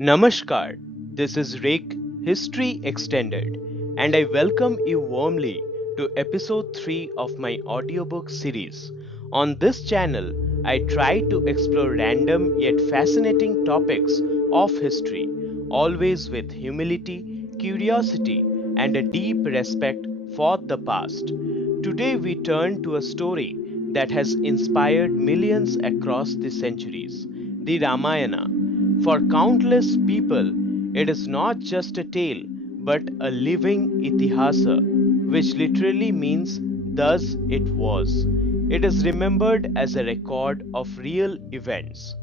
Namaskar, this is Rick, History Extended, and I welcome you warmly to episode 3 of my audiobook series. On this channel, I try to explore random yet fascinating topics of history, always with humility, curiosity, and a deep respect for the past. Today, we turn to a story that has inspired millions across the centuries, the Ramayana. For countless people, it is not just a tale but a living itihasa, which literally means thus it was. It is remembered as a record of real events.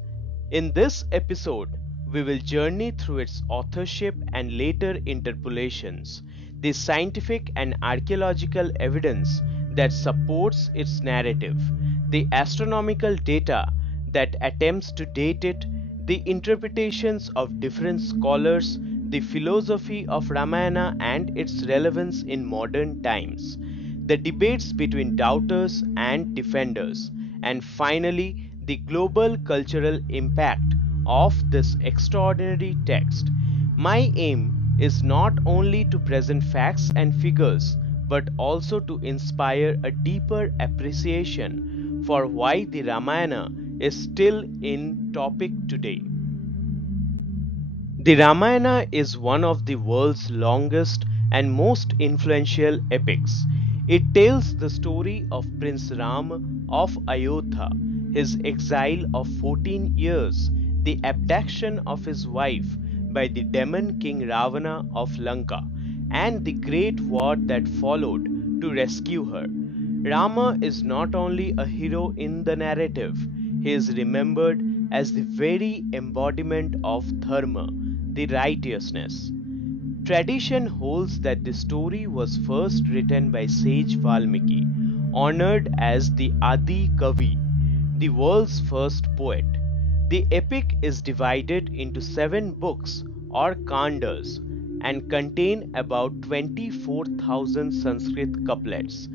In this episode, we will journey through its authorship and later interpolations, the scientific and archaeological evidence that supports its narrative, the astronomical data that attempts to date it, the interpretations of different scholars, the philosophy of Ramayana and its relevance in modern times, the debates between doubters and defenders, and finally, the global cultural impact of this extraordinary text. My aim is not only to present facts and figures, but also to inspire a deeper appreciation for why the Ramayana is still in topic today. The Ramayana is one of the world's longest and most influential epics. It tells the story of Prince Ram of Ayodhya, his exile of 14 years, the abduction of his wife by the demon king Ravana of Lanka, and the great war that followed to rescue her. Rama is not only a hero in the narrative, he is remembered as the very embodiment of dharma, the righteousness. Tradition holds that the story was first written by sage Valmiki, honored as the Adi Kavi, the world's first poet. The epic is divided into 7 books or kandas and contain about 24,000 Sanskrit couplets.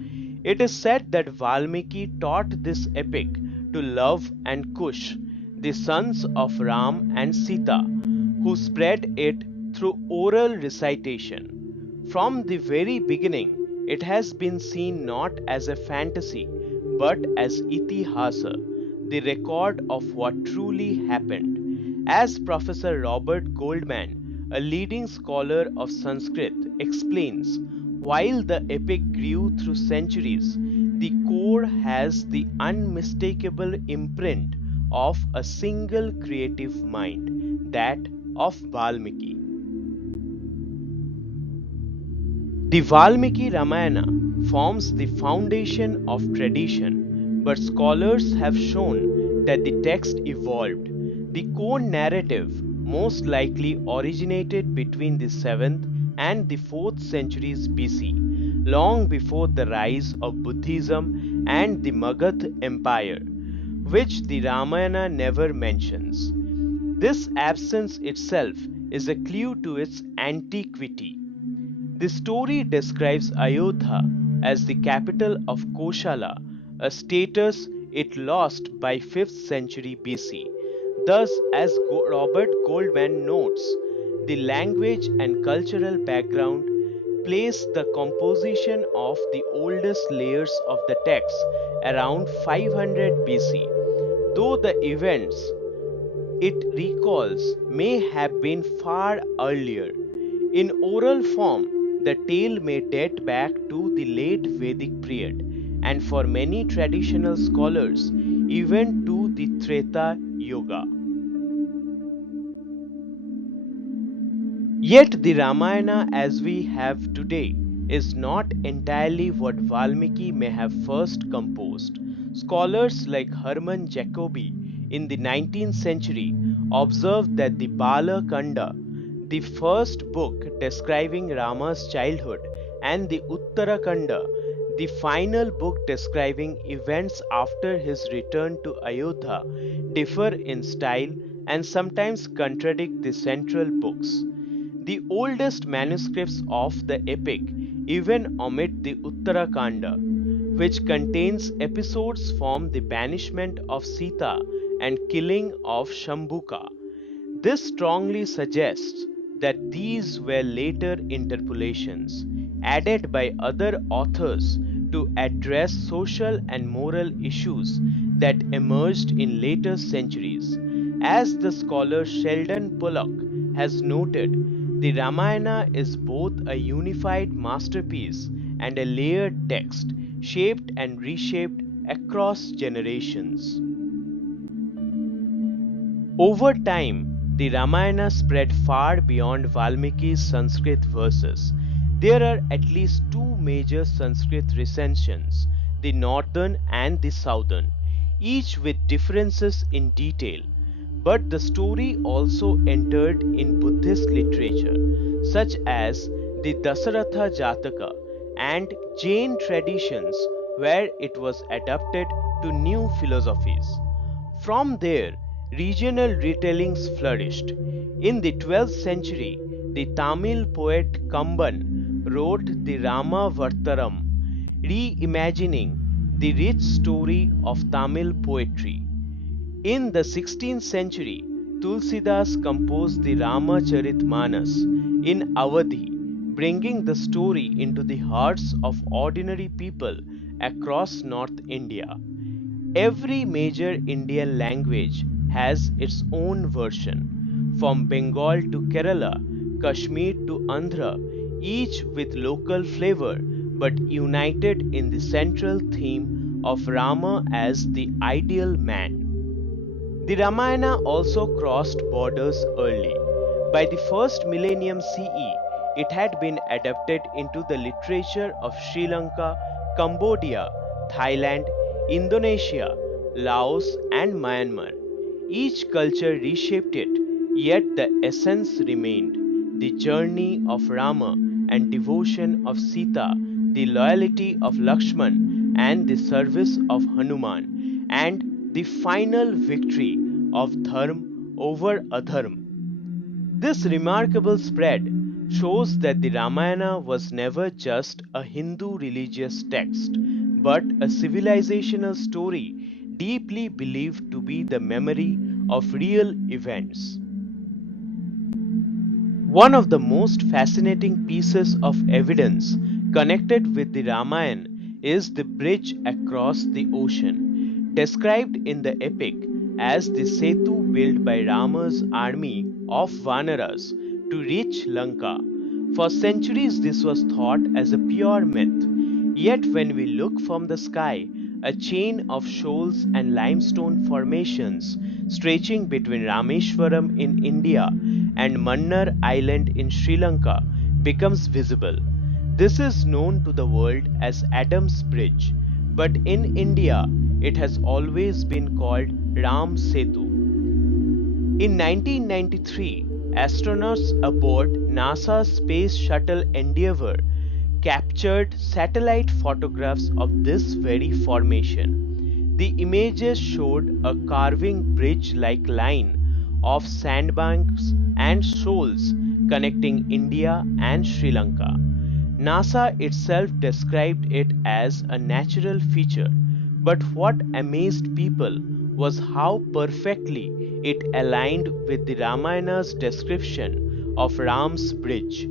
It is said that Valmiki taught this epic to Love and Kush, the sons of Ram and Sita, who spread it through oral recitation. From the very beginning, it has been seen not as a fantasy but as itihasa, the record of what truly happened. As Professor Robert Goldman, a leading scholar of Sanskrit, explains, while the epic grew through centuries, the core has the unmistakable imprint of a single creative mind, that of Valmiki. The Valmiki Ramayana forms the foundation of tradition, but scholars have shown that the text evolved. The core narrative most likely originated between the 7th and the 4th centuries BC, long before the rise of Buddhism and the Magadha Empire, which the Ramayana never mentions. This absence itself is a clue to its antiquity. The story describes Ayodhya as the capital of Koshala, a status it lost by 5th century BC. Thus, as Robert Goldman notes, the language and cultural background place the composition of the oldest layers of the text around 500 BC, though the events it recalls may have been far earlier. In oral form, the tale may date back to the late Vedic period, and for many traditional scholars, even to the Treta Yuga. Yet the Ramayana as we have today is not entirely what Valmiki may have first composed. Scholars like Hermann Jacobi in the 19th century observed that the Bala Kanda, the first book describing Rama's childhood, and the Uttarakanda, the final book describing events after his return to Ayodhya, differ in style and sometimes contradict the central books. The oldest manuscripts of the epic even omit the Uttarakanda, which contains episodes from the banishment of Sita and killing of Shambhuka. This strongly suggests that these were later interpolations, added by other authors to address social and moral issues that emerged in later centuries. As the scholar Sheldon Pollock has noted, the Ramayana is both a unified masterpiece and a layered text, shaped and reshaped across generations. Over time, the Ramayana spread far beyond Valmiki's Sanskrit verses. There are at least two major Sanskrit recensions, the northern and the southern, each with differences in detail. But the story also entered in Buddhist literature, such as the Dasaratha Jataka and Jain traditions, where it was adapted to new philosophies. From there, regional retellings flourished. In the 12th century, the Tamil poet Kamban wrote the Ramavartaram, reimagining the rich story of Tamil poetry. In the 16th century, Tulsidas composed the Ramacharitmanas in Awadhi, bringing the story into the hearts of ordinary people across North India. Every major Indian language has its own version, from Bengal to Kerala, Kashmir to Andhra, each with local flavor but united in the central theme of Rama as the ideal man. The Ramayana also crossed borders early. By the first millennium CE, it had been adapted into the literature of Sri Lanka, Cambodia, Thailand, Indonesia, Laos, and Myanmar. Each culture reshaped it, yet the essence remained the journey of Rama and devotion of Sita, the loyalty of Lakshman and the service of Hanuman, and the final victory of Dharma over Adharma. This remarkable spread shows that the Ramayana was never just a Hindu religious text, but a civilizational story deeply believed to be the memory of real events. One of the most fascinating pieces of evidence connected with the Ramayana is the bridge across the ocean, described in the epic as the Setu built by Rama's army of Vanaras to reach Lanka. For centuries, this was thought as a pure myth. Yet, when we look from the sky, a chain of shoals and limestone formations stretching between Rameshwaram in India and Mannar Island in Sri Lanka becomes visible. This is known to the world as Adam's Bridge, but in India it has always been called Ram Setu. In 1993, astronauts aboard NASA's Space Shuttle Endeavour captured satellite photographs of this very formation. The images showed a carving bridge like line of sandbanks and shoals connecting India and Sri Lanka. NASA itself described it as a natural feature, but what amazed people was how perfectly it aligned with the Ramayana's description of Ram's bridge.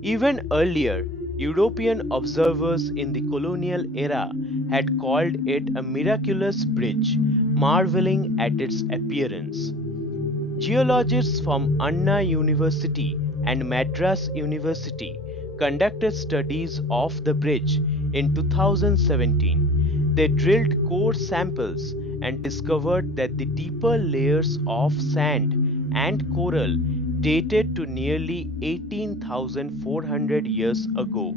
Even earlier, European observers in the colonial era had called it a miraculous bridge, marveling at its appearance. Geologists from Anna University and Madras University conducted studies of the bridge in 2017. They drilled core samples and discovered that the deeper layers of sand and coral dated to nearly 18,400 years ago,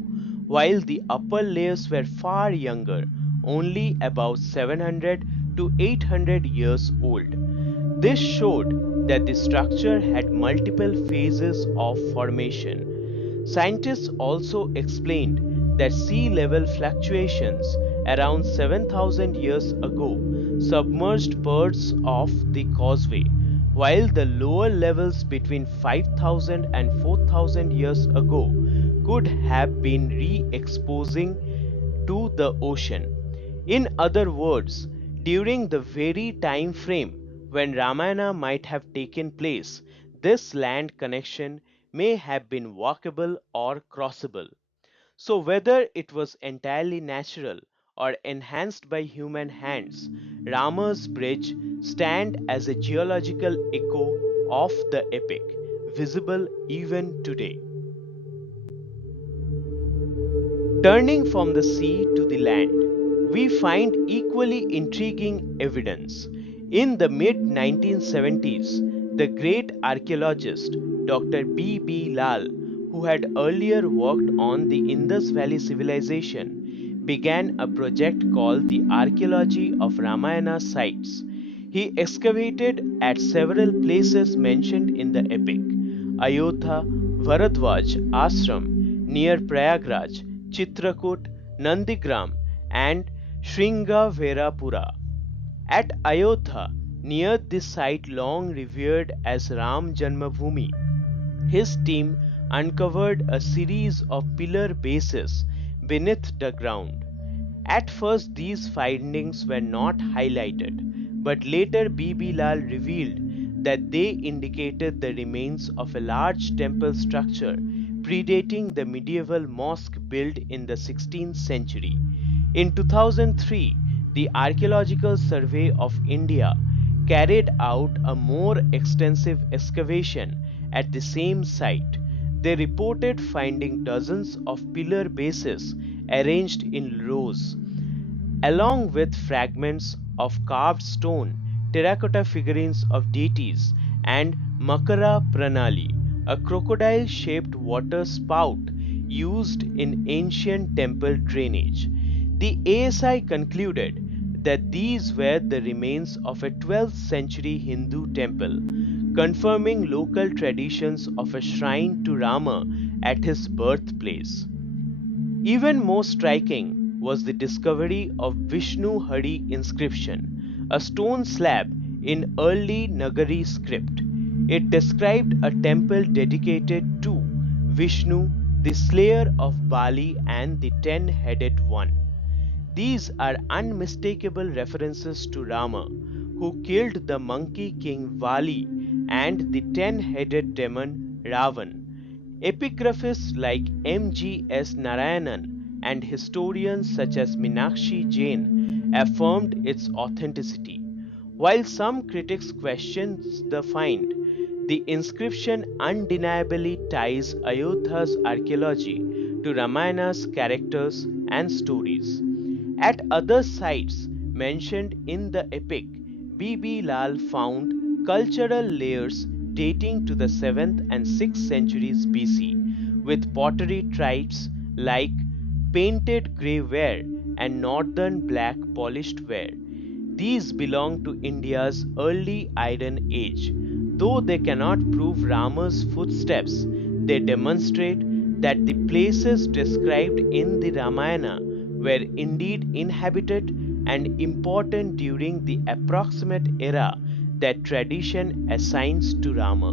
while the upper layers were far younger, only about 700 to 800 years old. This showed that the structure had multiple phases of formation. Scientists also explained that sea level fluctuations around 7,000 years ago submerged parts of the causeway, while the lower levels between 5,000 and 4,000 years ago could have been re-exposing to the ocean. In other words, during the very time frame when Ramayana might have taken place, this land connection may have been walkable or crossable. So, whether it was entirely natural or enhanced by human hands, Rama's bridge stands as a geological echo of the epic, visible even today. Turning from the sea to the land, we find equally intriguing evidence. In the mid 1970s, the great archaeologist Dr. B. Lal, who had earlier worked on the Indus Valley civilization, began a project called the Archaeology of Ramayana sites. He excavated at several places mentioned in the epic: Ayodhya, Bharadwaj Ashram near Prayagraj, Chitrakoot, Nandigram, and Shringaverapura. At Ayodhya, near this site long revered as Ram Janmabhoomi, his team uncovered a series of pillar bases beneath the ground. At first, these findings were not highlighted, but later B. Lal revealed that they indicated the remains of a large temple structure predating the medieval mosque built in the 16th century. In 2003, the Archaeological Survey of India carried out a more extensive excavation at the same site. They reported finding dozens of pillar bases arranged in rows, along with fragments of carved stone, terracotta figurines of deities, and Makara Pranali, a crocodile shaped water spout used in ancient temple drainage. The ASI concluded that these were the remains of a 12th century Hindu temple, confirming local traditions of a shrine to Rama at his birthplace. Even more striking was the discovery of Vishnu Hari inscription, a stone slab in early Nagari script. It described a temple dedicated to Vishnu, the slayer of Bali and the ten-headed one. These are unmistakable references to Rama, who killed the monkey king Vali and the ten-headed demon Ravan. Epigraphists like M.G.S. Narayanan and historians such as Meenakshi Jain affirmed its authenticity. While some critics questioned the find, the inscription undeniably ties Ayodhya's archaeology to Ramayana's characters and stories. At other sites mentioned in the epic, B. Lal found cultural layers dating to the 7th and 6th centuries BC, with pottery types like painted grey ware and northern black polished ware. These belong to India's early Iron Age. Though they cannot prove Rama's footsteps, they demonstrate that the places described in the Ramayana were indeed inhabited and important during the approximate era that tradition assigns to Rama.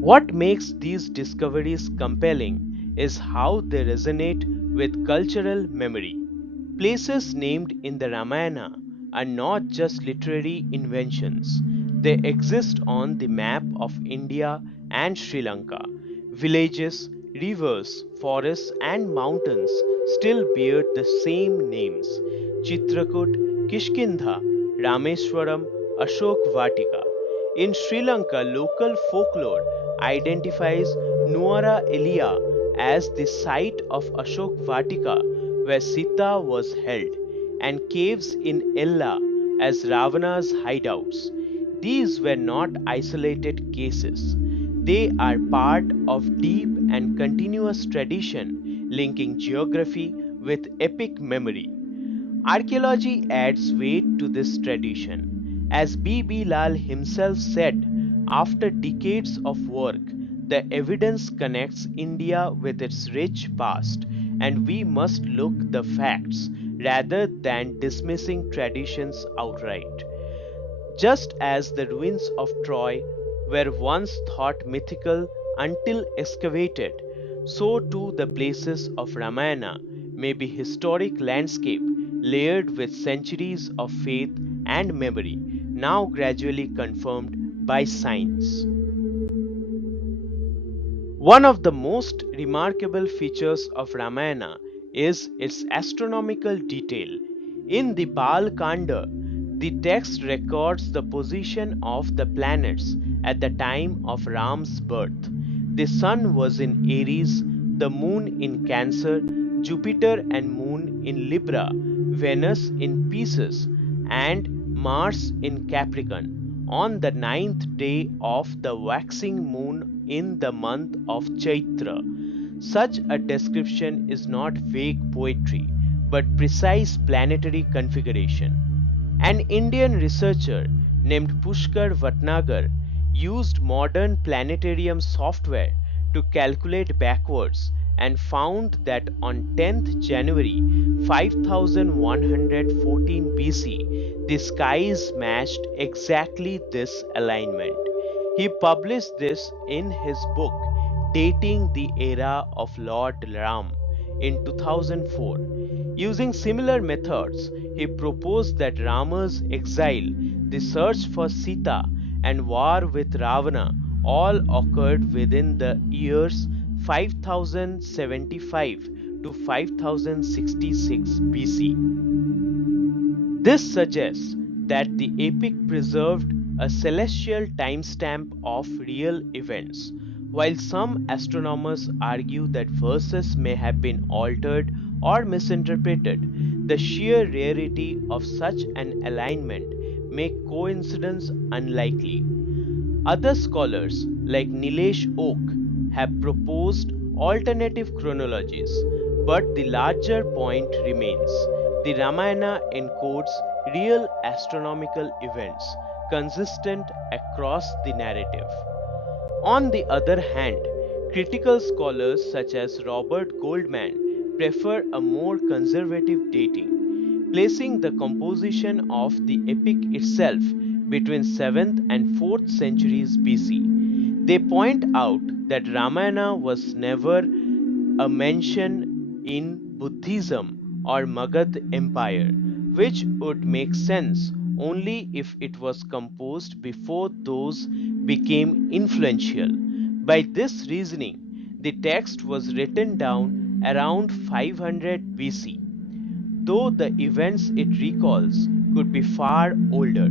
What makes these discoveries compelling is how they resonate with cultural memory. Places named in the Ramayana are not just literary inventions, they exist on the map of India and Sri Lanka. Villages, rivers, forests, and mountains still bear the same names: Chitrakoot, Kishkindha, Rameswaram, Ashok Vatika. In Sri Lanka, local folklore identifies Nuara Elia as the site of Ashok Vatika where Sita was held, and caves in Ella as Ravana's hideouts. These were not isolated cases. They are part of deep and continuous tradition linking geography with epic memory. Archaeology adds weight to this tradition. As B. Lal himself said, after decades of work, the evidence connects India with its rich past, and we must look the facts rather than dismissing traditions outright. Just as the ruins of Troy were once thought mythical until excavated, so too the places of Ramayana may be historic landscape layered with centuries of faith and memory, now gradually confirmed by science. One of the most remarkable features of Ramayana is its astronomical detail. In the Bal Kanda, the text records the position of the planets at the time of Ram's birth. The sun was in Aries, the moon in Cancer, Jupiter and moon in Libra, Venus in Pisces, and Mars in Capricorn on the ninth day of the waxing moon in the month of Chaitra. Such a description is not vague poetry, but precise planetary configuration. An Indian researcher named Pushkar Bhatnagar used modern planetarium software to calculate backwards and found that on 10th January 5114 BC, the skies matched exactly this alignment. He published this in his book dating the era of Lord Ram in 2004. Using similar methods, he proposed that Rama's exile, the search for Sita, and war with Ravana all occurred within the years 5075 to 5066 BC. This suggests that the epic preserved a celestial timestamp of real events. While some astronomers argue that verses may have been altered or misinterpreted, the sheer rarity of such an alignment make coincidence unlikely. Other scholars, like Nilesh Oak, have proposed alternative chronologies, but the larger point remains. The Ramayana encodes real astronomical events consistent across the narrative. On the other hand, critical scholars such as Robert Goldman prefer a more conservative dating, placing the composition of the epic itself between 7th and 4th centuries BC. They point out that Ramayana was never a mention in Buddhism or Magad Empire, which would make sense only if it was composed before those became influential. By this reasoning, the text was written down around 500 BC, though the events it recalls could be far older.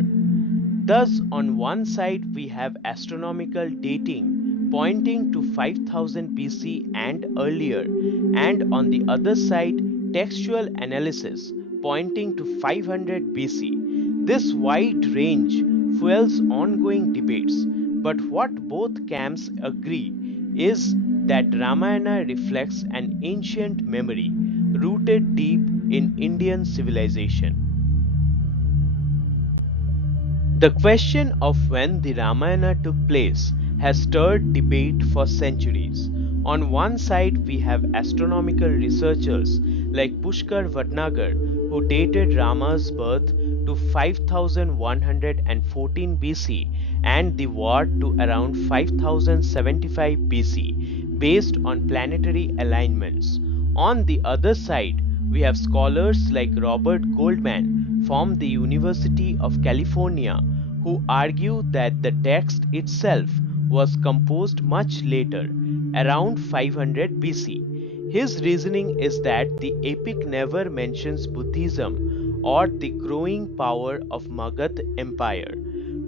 Thus, on one side, we have astronomical dating pointing to 5000 BC and earlier, and on the other side, textual analysis pointing to 500 BC. This wide range fuels ongoing debates, but what both camps agree is that Ramayana reflects an ancient memory rooted deep in Indian civilization. The question of when the Ramayana took place has stirred debate for centuries. On one side, we have astronomical researchers like Pushkar Bhatnagar, who dated Rama's birth to 5114 BC and the war to around 5075 BC, based on planetary alignments. On the other side, we have scholars like Robert Goldman from the University of California who argue that the text itself was composed much later, around 500 BC. His reasoning is that the epic never mentions Buddhism or the growing power of Magad Empire,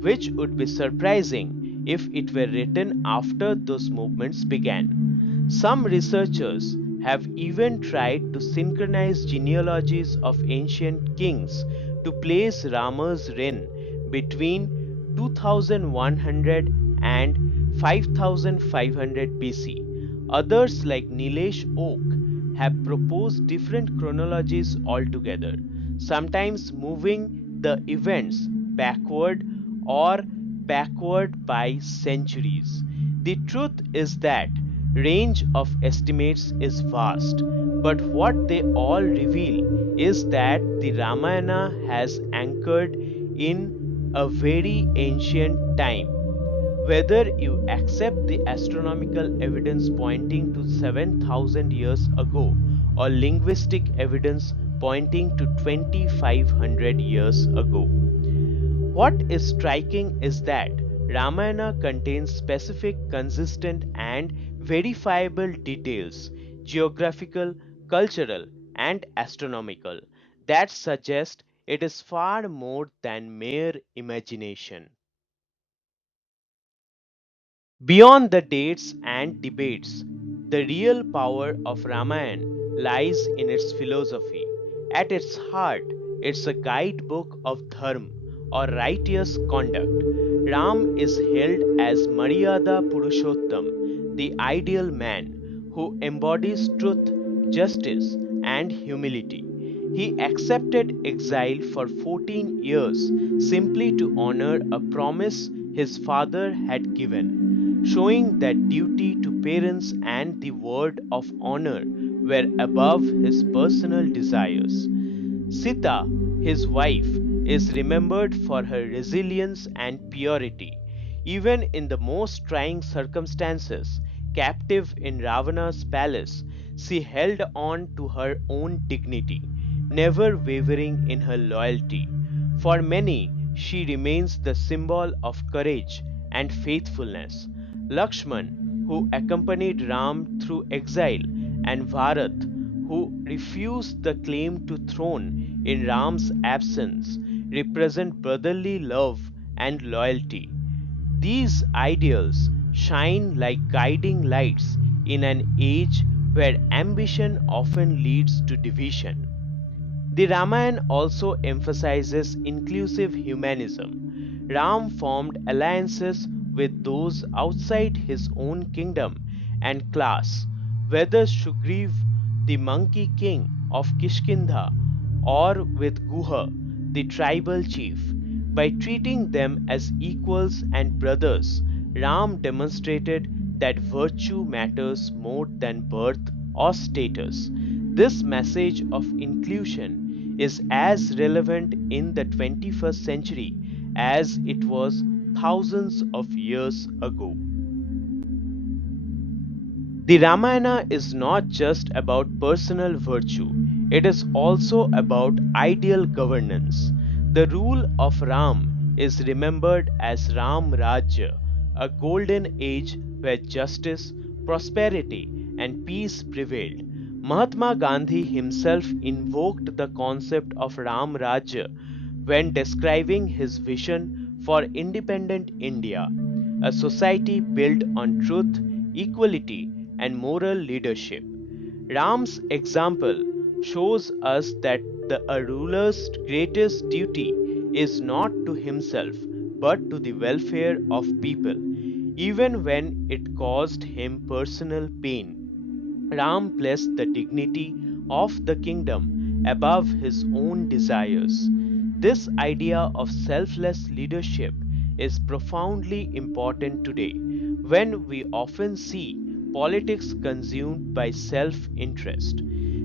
which would be surprising if it were written after those movements began. Some researchers have even tried to synchronize genealogies of ancient kings to place Rama's reign between 2100 and 5500 BC. Others, like Nilesh Oak, have proposed different chronologies altogether, sometimes moving the events backward or backward by centuries. The truth is that range of estimates is vast, but what they all reveal is that the Ramayana has anchored in a very ancient time. Whether you accept the astronomical evidence pointing to 7,000 years ago or linguistic evidence pointing to 2500 years ago. What is striking is that Ramayana contains specific, consistent, and verifiable details, geographical, cultural, and astronomical, that suggest it is far more than mere imagination. Beyond the dates and debates, the real power of Ramayana lies in its philosophy. At its heart, it's a guidebook of dharma or righteous conduct. Ram is held as Maryada Purushottam, the ideal man who embodies truth, justice, and humility. He accepted exile for 14 years simply to honor a promise his father had given, showing that duty to parents and the word of honor were above his personal desires. Sita, his wife, is remembered for her resilience and purity. Even in the most trying circumstances, captive in Ravana's palace, she held on to her own dignity, never wavering in her loyalty. For many, she remains the symbol of courage and faithfulness. Lakshman, who accompanied Ram through exile, and Bharat, who refused the claim to throne in Ram's absence, represent brotherly love and loyalty. These ideals shine like guiding lights in an age where ambition often leads to division. The Ramayana also emphasizes inclusive humanism. Ram formed alliances with those outside his own kingdom and class, whether Sugriv, the monkey king of Kishkindha, or with Guha, the tribal chief. By treating them as equals and brothers, Ram demonstrated that virtue matters more than birth or status. This message of inclusion is as relevant in the 21st century as it was thousands of years ago. The Ramayana is not just about personal virtue, it is also about ideal governance. The rule of Ram is remembered as Ram Rajya, a golden age where justice, prosperity, and peace prevailed. Mahatma Gandhi himself invoked the concept of Ram Rajya when describing his vision for independent India, a society built on truth, equality, and moral leadership. Ram's example shows us that a ruler's greatest duty is not to himself but to the welfare of people, even when it caused him personal pain. Ram placed the dignity of the kingdom above his own desires. This idea of selfless leadership is profoundly important today when we often see politics consumed by self interest.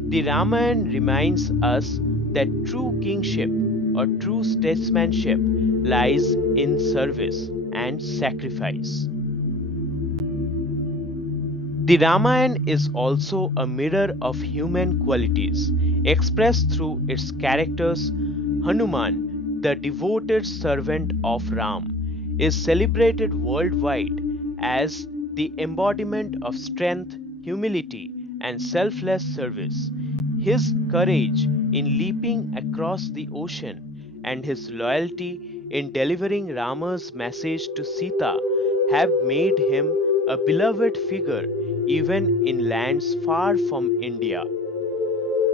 The Ramayana reminds us that true kingship or true statesmanship lies in service and sacrifice. The Ramayana is also a mirror of human qualities, expressed through its characters. Hanuman, the devoted servant of Ram, is celebrated worldwide as the embodiment of strength, humility, and selfless service. His courage in leaping across the ocean and his loyalty in delivering Rama's message to Sita have made him a beloved figure even in lands far from India.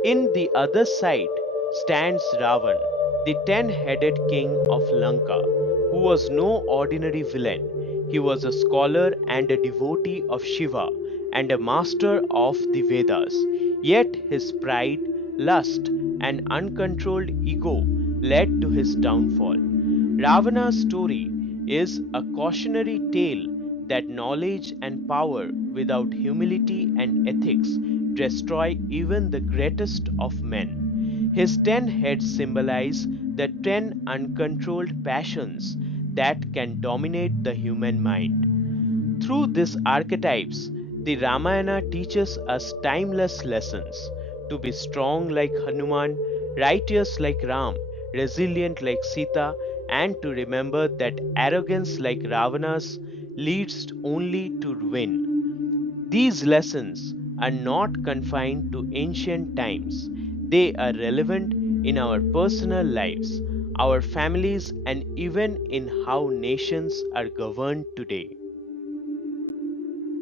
In the other side stands Ravan, the 10 headed king of Lanka, who was no ordinary villain. He was a scholar and a devotee of Shiva and a master of the Vedas. Yet his pride, lust, and uncontrolled ego led to his downfall. Ravana's story is a cautionary tale that knowledge and power without humility and ethics destroy even the greatest of men. His 10 heads symbolize the 10 uncontrolled passions that can dominate the human mind. Through these archetypes, the Ramayana teaches us timeless lessons to be strong like Hanuman, righteous like Ram, resilient like Sita, and to remember that arrogance like Ravana's leads only to ruin. These lessons are not confined to ancient times, they are relevant in our personal lives, our families, and even in how nations are governed today.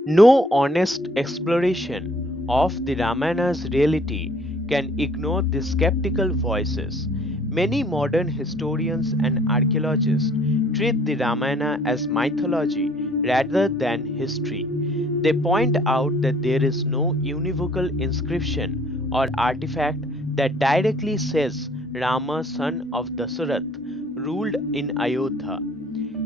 No honest exploration of the Ramayana's reality can ignore the skeptical voices. Many modern historians and archaeologists treat the Ramayana as mythology rather than history. They point out that there is no univocal inscription or artifact that directly says Rama, son of Dasarath, ruled in Ayodhya.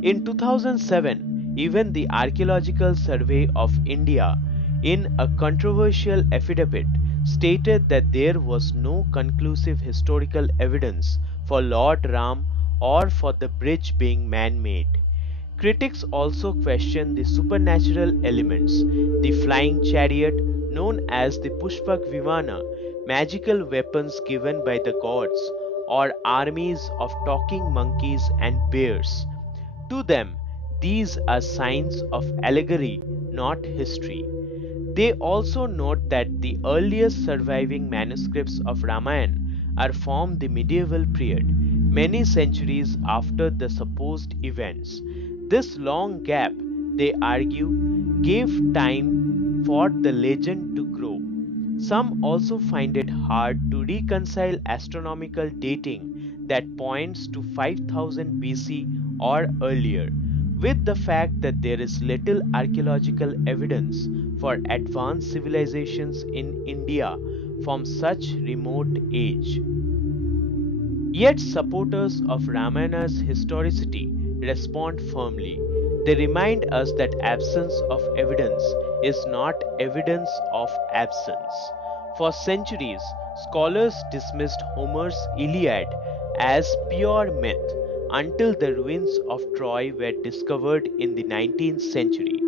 In 2007, even the Archaeological Survey of India, in a controversial affidavit, stated that there was no conclusive historical evidence for Lord Ram or for the bridge being man made. Critics also question the supernatural elements, the flying chariot known as the Pushpak Vimana, magical weapons given by the gods, or armies of talking monkeys and bears. To them, these are signs of allegory, not history. They also note that the earliest surviving manuscripts of Ramayana are from the medieval period, many centuries after the supposed events. This long gap, they argue, gave time for the legend to grow. Some also find it hard to reconcile astronomical dating that points to 5000 BC or earlier with the fact that there is little archaeological evidence for advanced civilizations in India from such remote age. Yet supporters of Ramayana's historicity respond firmly. They remind us that absence of evidence is not evidence of absence. For centuries, scholars dismissed Homer's Iliad as pure myth until the ruins of Troy were discovered in the 19th century.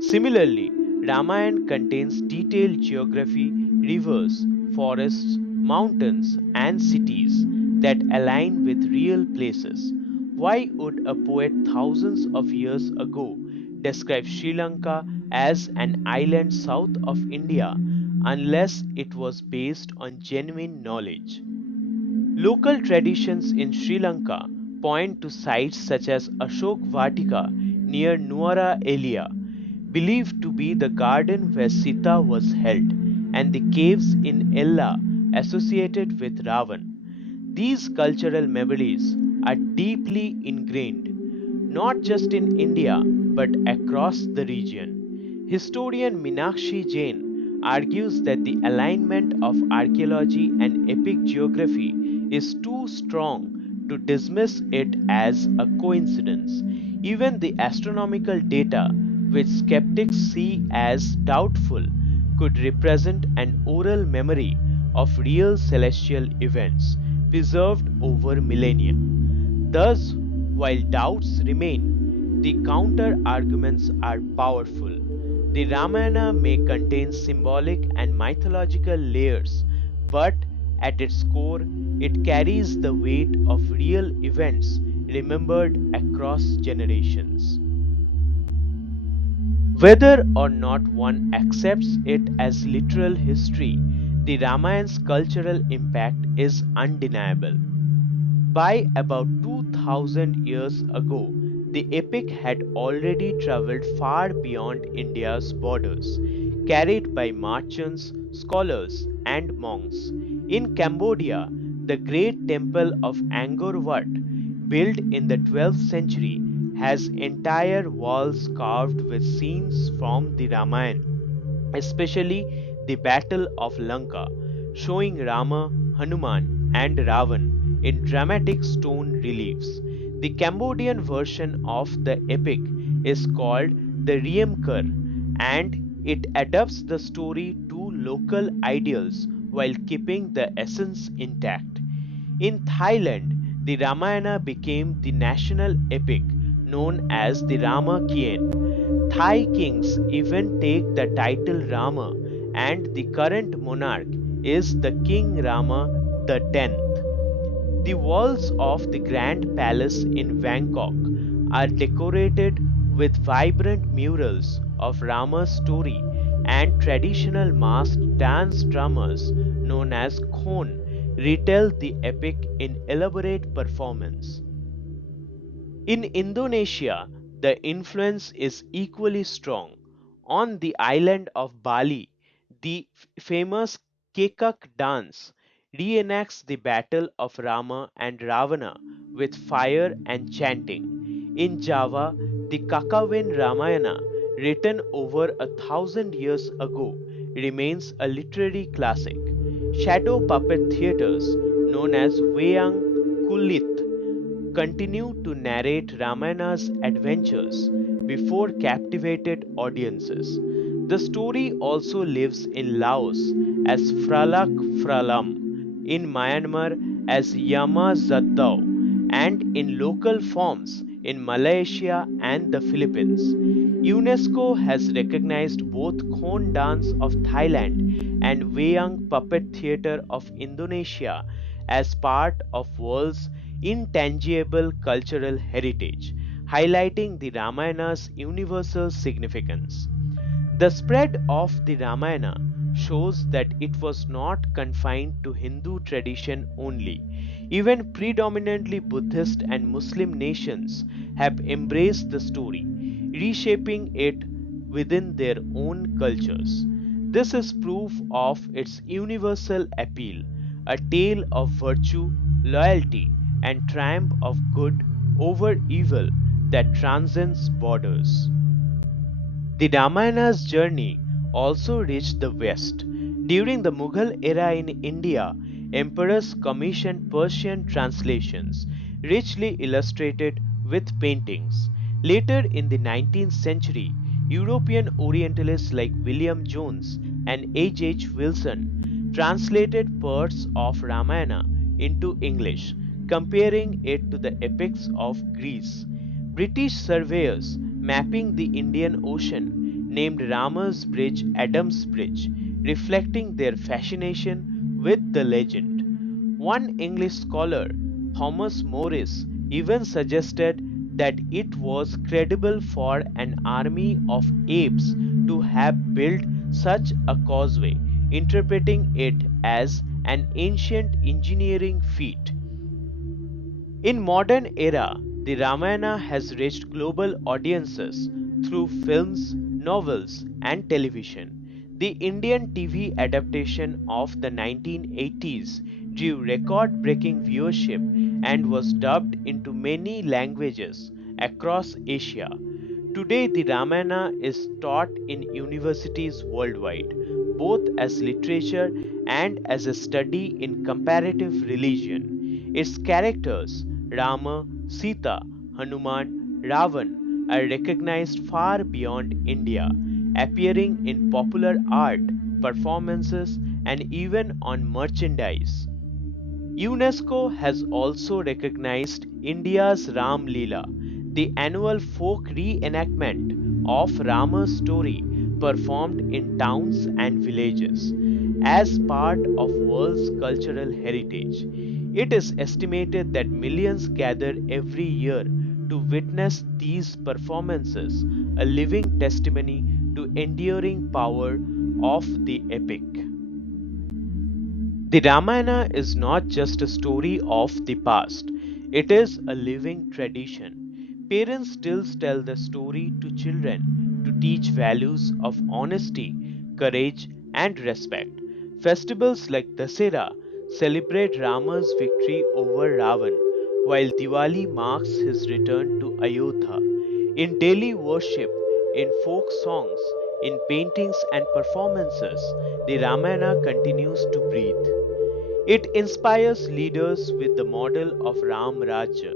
Similarly, Ramayana contains detailed geography, rivers, forests, mountains, and cities that align with real places. Why would a poet thousands of years ago describe Sri Lanka as an island south of India unless it was based on genuine knowledge? Local traditions in Sri Lanka point to sites such as Ashok Vatika near Nuara Elia, believed to be the garden where Sita was held, and the caves in Ella associated with Ravan. These cultural memories are deeply ingrained, not just in India but across the region. Historian Minakshi Jain argues that the alignment of archaeology and epic geography is too strong to dismiss it as a coincidence. Even the astronomical data, which skeptics see as doubtful, could represent an oral memory of real celestial events preserved over millennia. Thus, while doubts remain, the counter arguments are powerful. The Ramayana may contain symbolic and mythological layers, but at its core, it carries the weight of real events remembered across generations. Whether or not one accepts it as literal history, the Ramayana's cultural impact is undeniable. By about 2000 years ago, the epic had already traveled far beyond India's borders, carried by merchants, scholars, and monks. In Cambodia, the great temple of Angkor Wat, built in the 12th century, has entire walls carved with scenes from the Ramayana, especially the Battle of Lanka, showing Rama, Hanuman, and Ravan in dramatic stone reliefs. The Cambodian version of the epic is called the Riemkar, and it adapts the story to local ideals while keeping the essence intact. In Thailand, the Ramayana became the national epic known as the Ramakien. Thai kings even take the title Rama, and the current monarch is the King Rama the 10th. The walls of the Grand Palace in Bangkok are decorated with vibrant murals of Rama's story, and traditional masked dance drummers known as Khon retell the epic in elaborate performance. In Indonesia, the influence is equally strong. On the island of Bali, the famous Kekak dance reenacts the battle of Rama and Ravana with fire and chanting. In Java, the Kakawin Ramayana, written over 1,000 years ago, remains a literary classic. Shadow puppet theatres, known as Wayang Kulit, continue to narrate Ramayana's adventures before captivated audiences. The story also lives in Laos as Fralak Fralam, in Myanmar as Yama Zaddao, and in local forms in Malaysia and the Philippines. UNESCO has recognized both Khon dance of Thailand and Wayang puppet theatre of Indonesia as part of world's intangible cultural heritage, highlighting the Ramayana's universal significance. The spread of the Ramayana shows that it was not confined to Hindu tradition only. Even predominantly Buddhist and Muslim nations have embraced the story, reshaping it within their own cultures. This is proof of its universal appeal, a tale of virtue, loyalty, and triumph of good over evil that transcends borders. The Ramayana's journey also reached the West. During the Mughal era in India, emperors commissioned Persian translations, richly illustrated with paintings. Later in the 19th century, European Orientalists like William Jones and H. Wilson translated parts of Ramayana into English, comparing it to the epics of Greece. British surveyors mapping the Indian Ocean named Rama's Bridge Adam's Bridge, reflecting their fascination with the legend. One English scholar, Thomas Morris, even suggested that it was credible for an army of apes to have built such a causeway, interpreting it as an ancient engineering feat. In modern era, the Ramayana has reached global audiences through films, novels, and television. The Indian TV adaptation of the 1980s drew record-breaking viewership and was dubbed into many languages across Asia. Today, the Ramayana is taught in universities worldwide, both as literature and as a study in comparative religion. Its characters, Rama, Sita, Hanuman, Ravan, are recognized far beyond India, appearing in popular art, performances, and even on merchandise. UNESCO has also recognized India's Ram Leela, the annual folk reenactment of Rama's story performed in towns and villages, as part of world's cultural heritage. It is estimated that millions gather every year to witness these performances, a living testimony to enduring power of the epic. The Ramayana is not just a story of the past, it is a living tradition. Parents still tell the story to children to teach values of honesty, courage, and respect. Festivals like Dasera celebrate Rama's victory over Ravan, while Diwali marks his return to Ayodhya. In daily worship, in folk songs, in paintings and performances, the Ramayana continues to breathe. It inspires leaders with the model of Ram Rajya.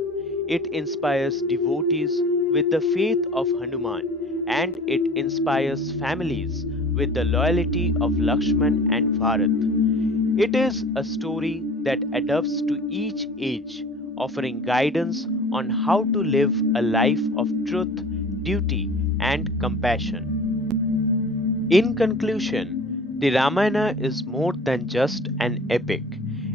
It inspires devotees with the faith of Hanuman, and it inspires families with the loyalty of Lakshman and Bharat. It is a story that adapts to each age, offering guidance on how to live a life of truth, duty, and compassion. In conclusion, the Ramayana is more than just an epic.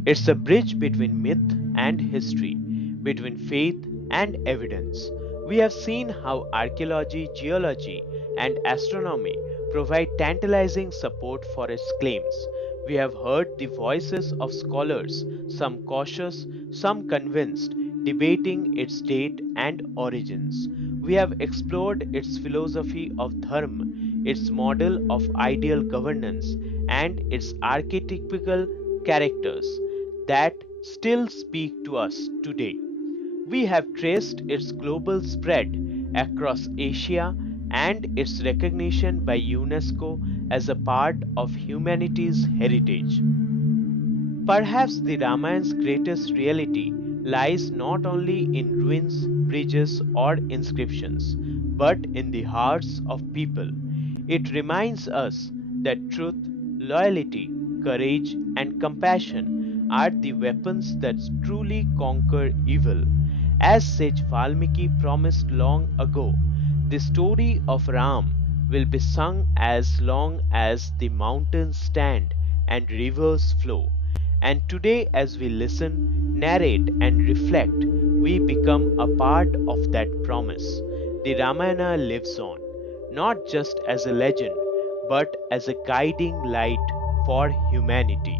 It's a bridge between myth and history, between faith and evidence. We have seen how archaeology, geology, and astronomy provide tantalizing support for its claims. We have heard the voices of scholars, some cautious, some convinced, debating its date and origins. We have explored its philosophy of dharma, its model of ideal governance, and its archetypical characters that still speak to us today. We have traced its global spread across Asia and its recognition by UNESCO as a part of humanity's heritage. Perhaps the Ramayan's greatest reality lies not only in ruins, bridges, or inscriptions, but in the hearts of people. It reminds us that truth, loyalty, courage, and compassion are the weapons that truly conquer evil. As Sage Valmiki promised long ago, the story of Ram will be sung as long as the mountains stand and rivers flow. And today, as we listen, narrate, and reflect, we become a part of that promise. The Ramayana lives on, not just as a legend, but as a guiding light for humanity.